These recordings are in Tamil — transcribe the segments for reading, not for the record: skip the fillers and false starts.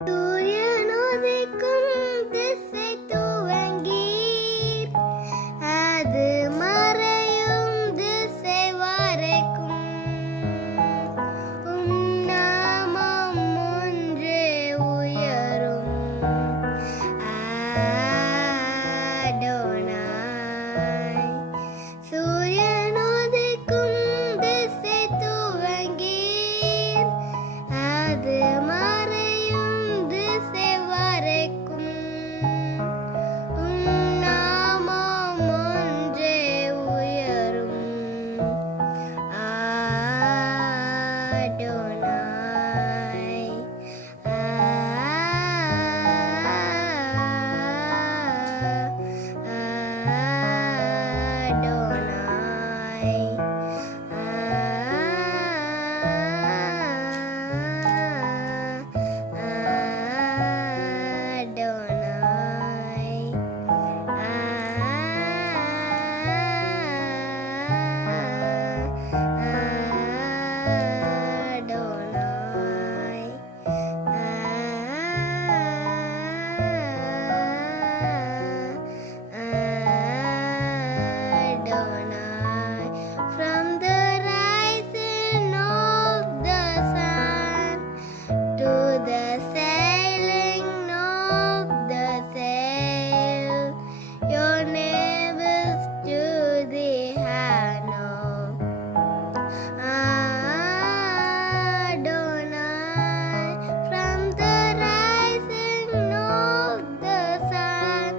சூரியன் உதிக்கும் திசை துவங்கீர், அது மறையும் திசை வரைக்கும் உம் நாமம் ஒன்றே உயரும். ஆடோனாய். சூரியன் உதிக்கும் திசை துவங்கீர், அது மறையும் திசை வரைக்கும் உம் நாமம் ஒன்றே உயரும். ஆடோனாய். ஆடோனாய். ஆடோனாய். ஆடோனாய். Adonai. From the rising of the sun to the sailing of the sail, your name is to the Adonai. Adonai. From the rising of the sun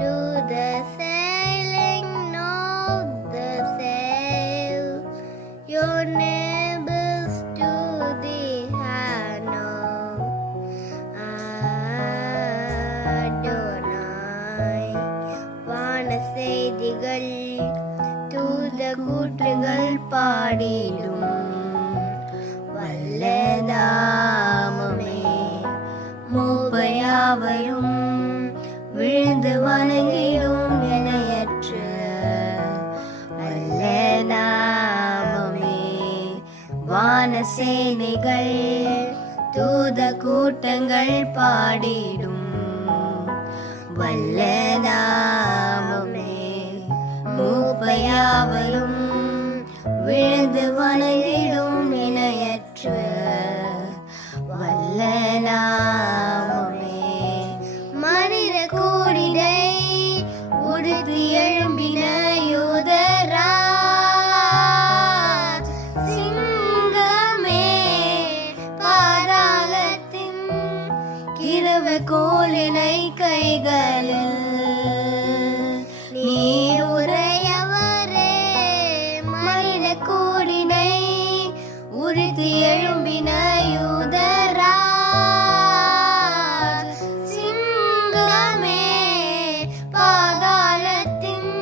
to the sailing of the sail, your name is to the Adonai. Adonai. வான செய்திகள் தூத கூற்றுகள் பாடிடும் வல்ல நாமமே, மூப்பையாவையும் விழுந்து வணங்கிடும் இணையற்ற வல்ல நாமமே. வான சேனைகள் தூத கூட்டங்கள் பாடிடும் வல்ல நாமமே, மூப்பையாவையும் விழுந்து வணங்கிடும் இணையற்ற வல்ல நாமமே. மனித கூடிடை உடுத்தி எழும்பின யூதராஜ் சிங்கமே, பாதாளத்தின் கிருப கோலினை கைகளில் நீர் உரையவரே. மனித கூடினை உடுத்தி எழும்பின யூதராஜ் சிங்கமே, பாதாளத்தின்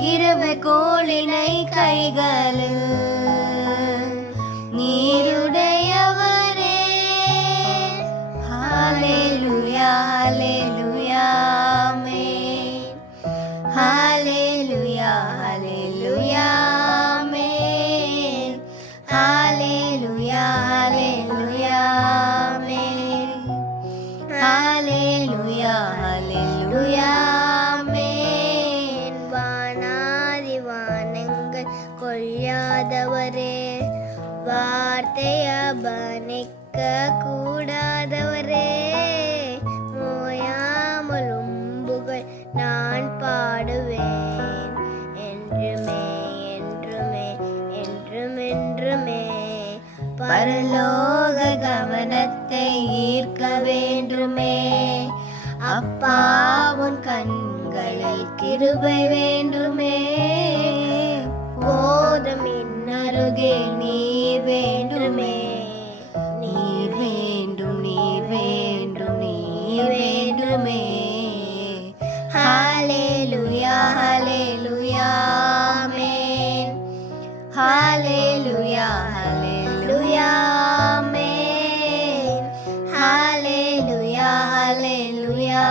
கிருப கோலினை கைகளில் நீருடையவரே. ஹalleluya ஹalleluya ஆமென். ஹalleluya ஹalleluya ஆமென். ஹalleluya ஹalleluya ஆமென். ஹalleluya ஹalleluya ஆமென். வானாதி வானங்கள் கொள்ளாதவரே, வார்த்தைய பணிக்க கூடாதவரே, மோயாமல் உம்புகள் நான் பாடுவேன் என்றுமே என்றுமே என்றுமென்றுமே. பரலோக கவனத்தை ஈர்க்க வேண்டுமே, அப்பா உன் கண்களில் கிருபை வேண்டுமே. போதும் இன்னருகில் நீ வேண்டுமே, நீ வேண்டும் நீ வேண்டும் நீ வேண்டுமே. ஹalleluya ஹalleluya ஆமென். ஹalleluya ஹalleluya ஆமென். ஹalleluya ஹalleluya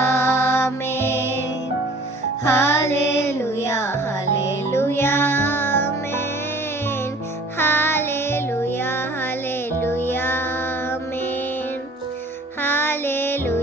ஆமென். ஹalleluya ஹalleluya ஆமென். ஹalleluya ஹalleluya ஆமென். Hallelujah.